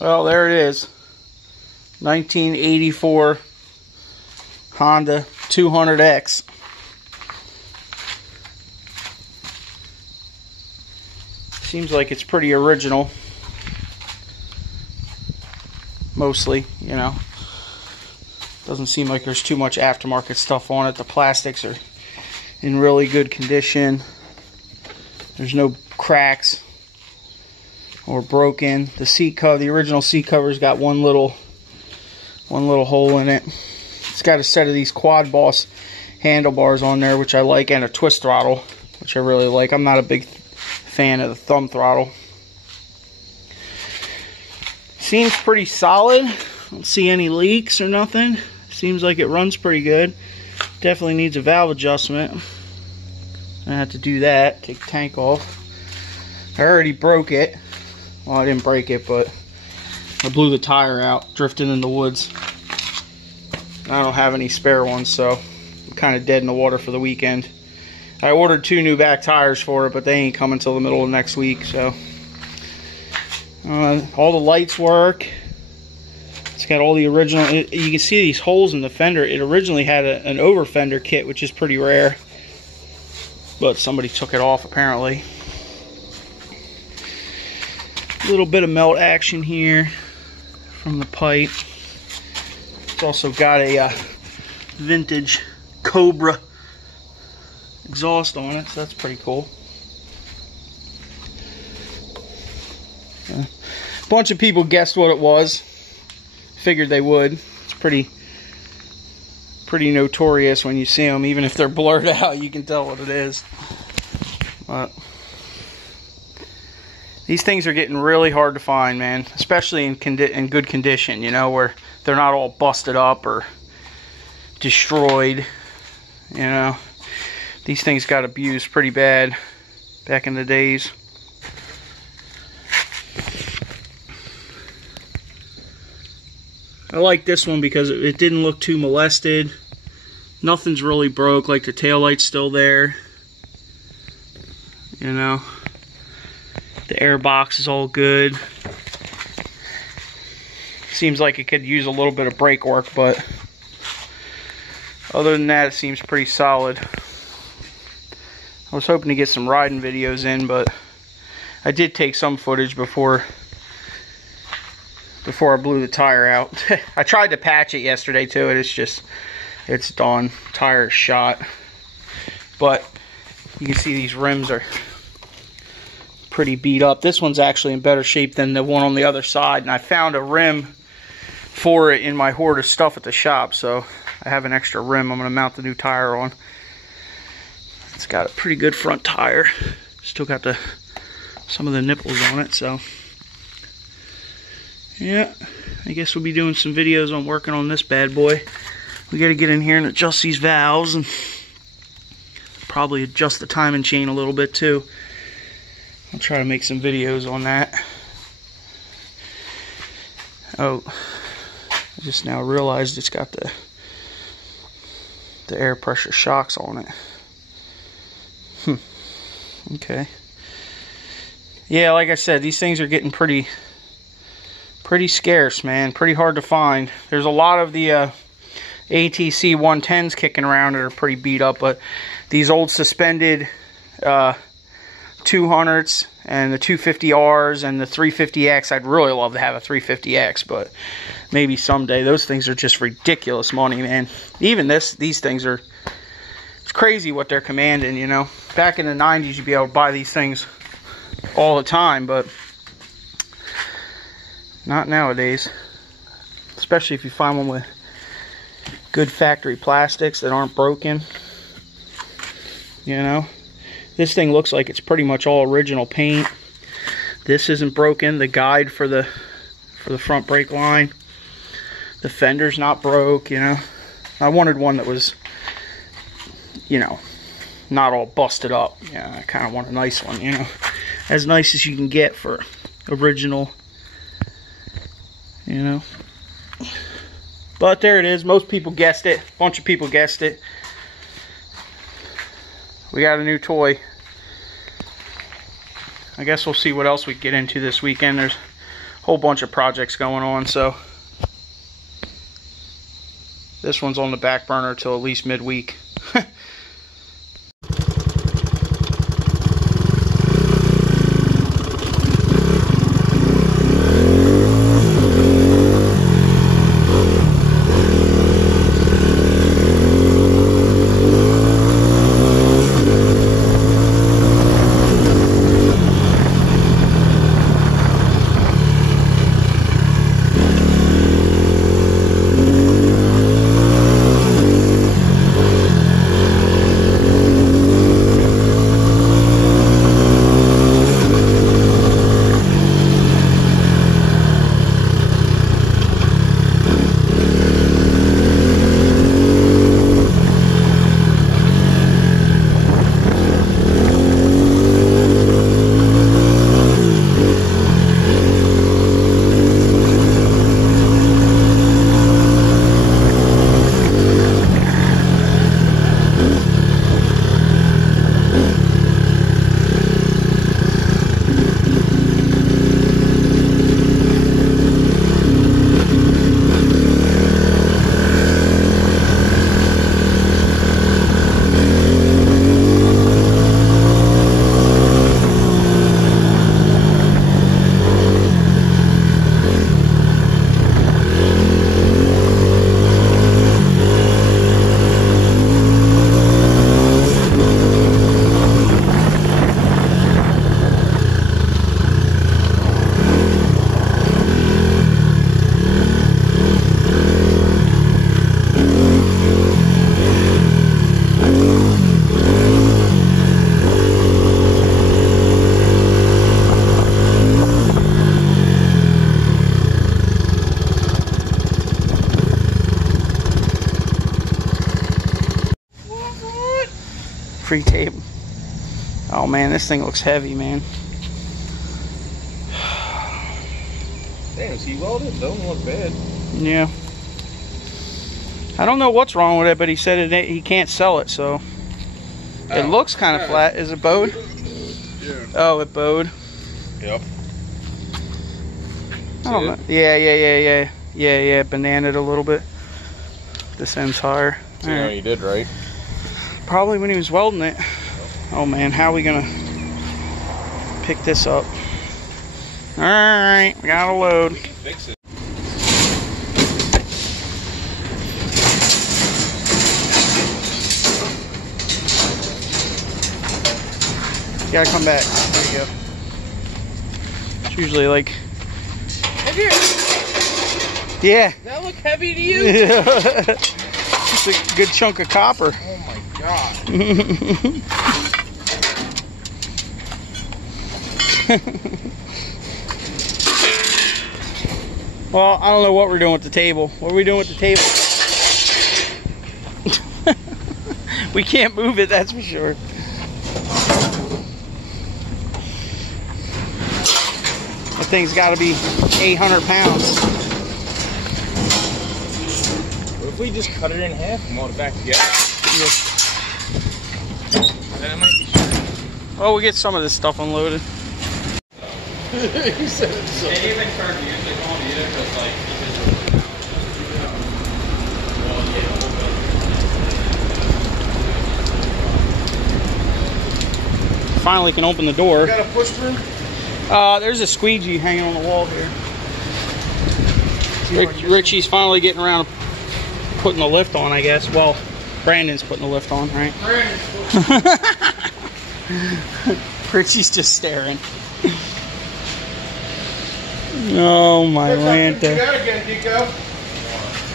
Well, there it is. 1984 Honda 200X. Seems like it's pretty original. Mostly, you know. Doesn't seem like there's too much aftermarket stuff on it. The plastics are in really good condition. There's no cracks or broken. The seat cover, the original seat cover's got one little hole in it. It's got a set of these Quad Boss handlebars on there, which I like, and a twist throttle, which I really like. I'm not a big fan of the thumb throttle. Seems pretty solid. Don't see any leaks or nothing. Seems like it runs pretty good. Definitely needs a valve adjustment. I have to do that. Take the tank off. I already broke it. Well, I didn't break it, but I blew the tire out, drifting in the woods. I don't have any spare ones, so I'm kind of dead in the water for the weekend. I ordered 2 new back tires for it, but they ain't coming until the middle of next week, so. All the lights work. It's got all the original. You can see these holes in the fender. It originally had an over fender kit, which is pretty rare, but somebody took it off apparently. A little bit of melt action here from the pipe. It's also got a vintage Cobra exhaust on it, so that's pretty cool. A bunch of people guessed what it was. Figured they would. It's pretty notorious when you see them. Even if they're blurred out, you can tell what it is. But these things are getting really hard to find, man. Especially in good condition, you know, where they're not all busted up or destroyed. You know, these things got abused pretty bad back in the days. I like this one because it didn't look too molested. Nothing's really broke, like the taillight's still there. You know, the air box is all good. Seems like it could use a little bit of brake work, but other than that, it seems pretty solid. I was hoping to get some riding videos in, but I did take some footage before I blew the tire out. I tried to patch it yesterday too, and it's done. Tire is shot. But you can see these rims are pretty beat up. This one's actually in better shape than the one on the other side, and I found a rim for it in my hoard of stuff at the shop, so I have an extra rim I'm going to mount the new tire on. It's got a pretty good front tire. Still got some of the nipples on it, so yeah, I guess we'll be doing some videos on working on this bad boy. We got to get in here and adjust these valves and probably adjust the timing chain a little bit too. I'll try to make some videos on that. Oh, I just now realized it's got the air pressure shocks on it. Okay. Yeah, like I said, these things are getting pretty scarce, man. Pretty hard to find. There's a lot of the ATC 110s kicking around that are pretty beat up, but these old suspended 200s and the 250Rs and the 350X, I'd really love to have a 350X, but maybe someday. Those things are just ridiculous money, man. Even these things are, it's crazy what they're commanding, you know. Back in the 90s, you'd be able to buy these things all the time, but not nowadays. Especially if you find one with good factory plastics that aren't broken. You know, this thing looks like it's pretty much all original paint. This isn't broken. The guide for the front brake line, the fender's not broke. You know, I wanted one that was, you know, not all busted up. Yeah, I kind of want a nice one. You know, as nice as you can get for original. You know, but there it is. Most people guessed it. A bunch of people guessed it. We got a new toy. I guess we'll see what else we get into this weekend. There's a whole bunch of projects going on, so this one's on the back burner till at least midweek. Free tape. Oh man, this thing looks heavy, man. Damn, is he welded? Don't look bad. Yeah. I don't know what's wrong with it, but he said he can't sell it, so it looks kind of flat. Is it bowed? Yeah. Oh, it bowed. Yep. I don't know. Yeah. Bananaed a little bit. This end's higher. See how you did, right? Probably when he was welding it. Oh man, how are we gonna pick this up? Alright, we got a load. We can fix it. You gotta come back. There you go. It's usually like... Here. Yeah. Does that look heavy to you? Yeah. It's a good chunk of copper. Oh my god. Well, I don't know what we're doing with the table. What are we doing with the table? We can't move it, that's for sure. That thing's got to be 800 pounds. What if we just cut it in half and weld it back together? Yeah. Then it might be short. Well, we get some of this stuff unloaded. You said it so. They even charge you usually on you because like Finally can open the door. You got a push through? There's a squeegee hanging on the wall here. Richie's finally getting around to putting the lift on, I guess. Well, Brandon's putting the lift on, right? Richie's just staring. Oh my Lanta. You got again, Kiko.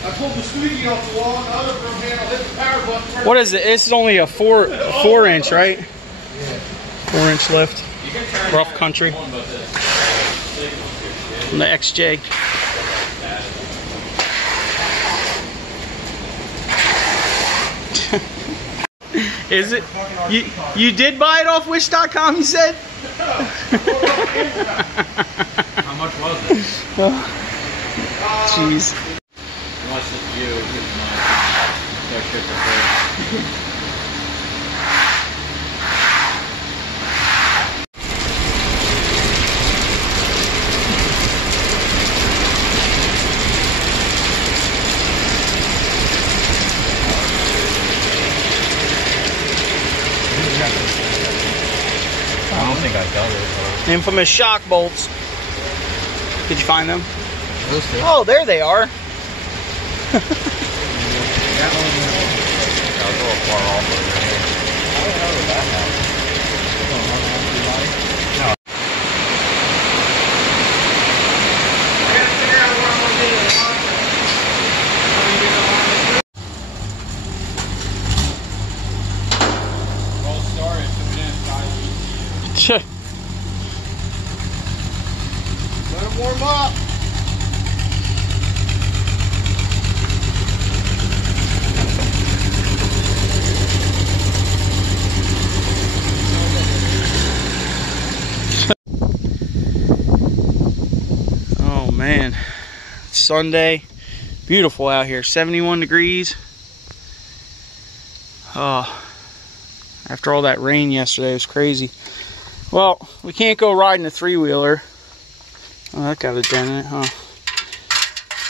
I pulled the squeegee off the wall and the other broom handle hit the power button. What is it? This is only a 4 inch, right? Yeah. 4 inch lift. Rough country. From the XJ. Is it? You did buy it off Wish.com, you said? how much was it? Jeez. Unless it's you, it's mine. So I should prefer. got it. Infamous shock bolts. Did you find them? Those two. Oh, there they are. That one, that was a little far off over here. I don't know where that happened. Let them warm up. Oh man, it's Sunday, beautiful out here, 71 degrees. Oh, after all that rain yesterday, it was crazy. Well, we can't go riding a three-wheeler. Oh, that got a dent in it, huh?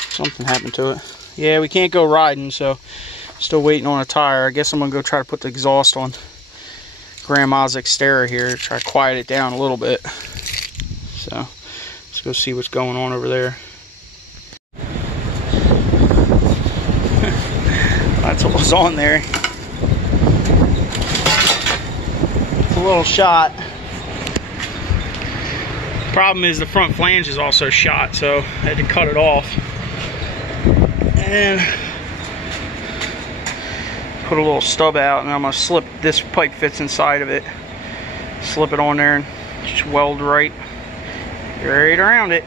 Something happened to it. Yeah, we can't go riding, so still waiting on a tire. I guess I'm gonna go try to put the exhaust on Grandma's Xterra here, try to quiet it down a little bit. So let's go see what's going on over there. That's what was on there. It's a little shot. Problem is the front flange is also shot, so I had to cut it off and put a little stub out, and I'm gonna slip, this pipe fits inside of it, slip it on there and just weld right around it.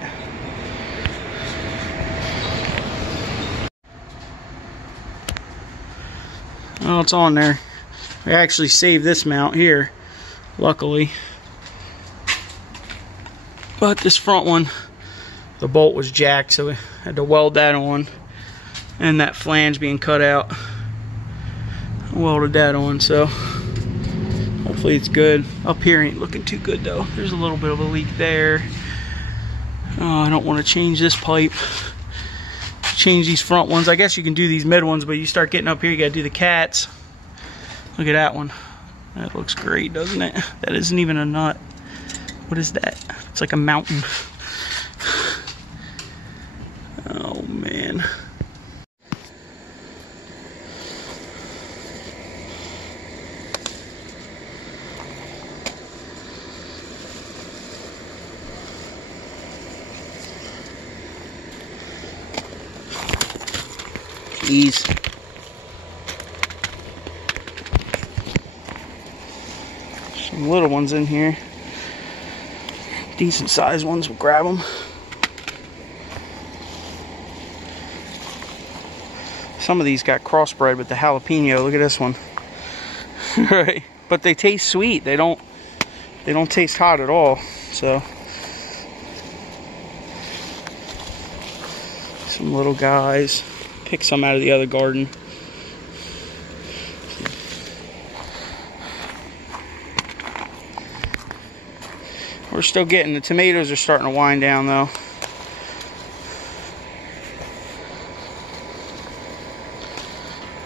Oh, it's on there. I actually saved this mount here, luckily. But this front one, the bolt was jacked, so we had to weld that on. And that flange being cut out, I welded that on, so hopefully it's good. Up here ain't looking too good though. There's a little bit of a leak there. Oh, I don't want to change this pipe. Change these front ones. I guess you can do these mid ones, but you start getting up here, you gotta do the cats. Look at that one. That looks great, doesn't it? That isn't even a nut. What is that? It's like a mountain. Oh man. Jeez. Some little ones in here. Decent sized ones, we'll grab them. Some of these got crossbred with the jalapeno. Look at this one. Right, but they taste sweet. They don't taste hot at all. So some little guys. Pick some out of the other garden. We're still getting, the tomatoes are starting to wind down though.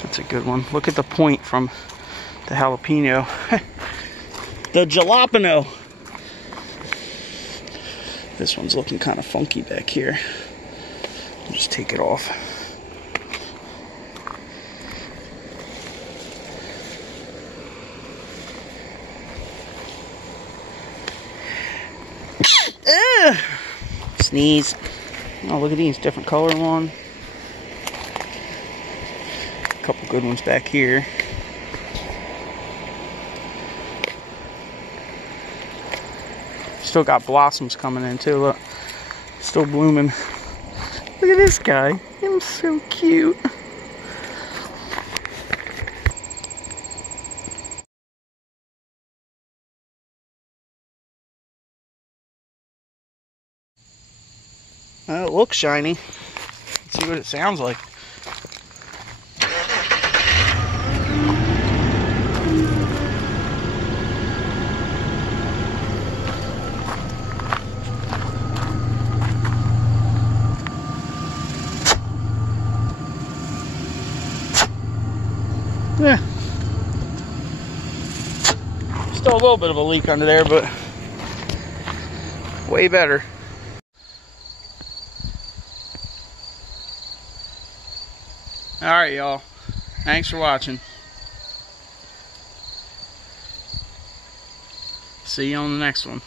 That's a good one. Look at the point from the jalapeno. The jalapeno. This one's looking kind of funky back here. I'll just take it off. Sneeze. Oh, look at these, different color one. A couple good ones back here. Still got blossoms coming in too, look. Still blooming. Look at this guy. He's so cute. It looks shiny. Let's see what it sounds like. Yeah. Still a little bit of a leak under there, but way better. Alright, y'all. Thanks for watching. See you on the next one.